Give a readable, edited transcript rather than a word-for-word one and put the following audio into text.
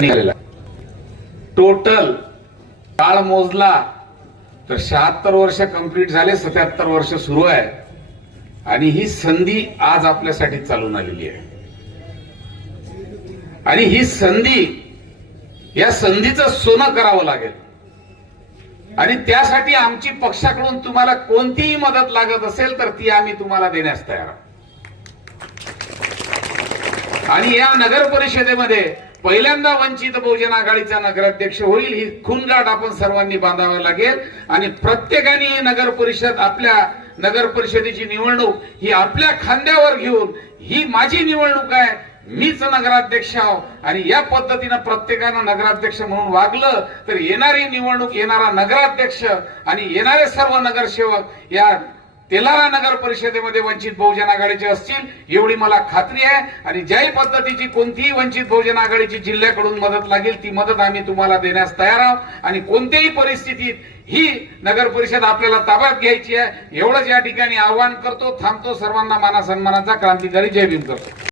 निघालेला टोटल काळ मोजला तर 76 वर्ष कंप्लीट झाले, 77 वर्ष सुरू आहे आणि ही संधी आज आपल्यासाठी चालून आलेली आहे. आणि ही संधी, या संधीचं सोनं करावं लागेल आणि त्यासाठी आमची पक्षाकडून तुम्हाला कोणतीही मदत लागत असेल तर ती आम्ही तुम्हाला देण्यास तयार आहोत. आणि या नगर परिषदेमध्ये पहिल्यांदा वंचित बहुजन आघाडीचा नगराध्यक्ष होईल, ही खूनगाठ आपण सर्वांनी बांधावी लागेल. आणि प्रत्येकाने ही नगर परिषद, आपल्या नगर परिषदेची निवडणूक ही आपल्या खांद्यावर घेऊन, ही माझी निवडणूक आहे, मीच नगराध्यक्ष आहो आणि या पद्धतीने प्रत्येकानं नगराध्यक्ष म्हणून वागलं तर येणारी निवडणूक, येणारा नगराध्यक्ष आणि येणारे सर्व नगरसेवक या तेलारा नगर परिषदेमध्ये वंचित बहुजन आघाडीचे असतील एवढी मला खात्री आहे. आणि ज्याही पद्धतीची कोणतीही वंचित बहुजन आघाडीची जिल्ह्याकडून मदत लागेल ती मदत आम्ही तुम्हाला देण्यास तयार आहोत. आणि कोणत्याही परिस्थितीत ही नगर परिषद आपल्याला ताब्यात घ्यायची आहे एवढंच या ठिकाणी आवाहन करतो. थांबतो. सर्वांना मानासन्मानाचा क्रांतिकारी जय भीम करतो.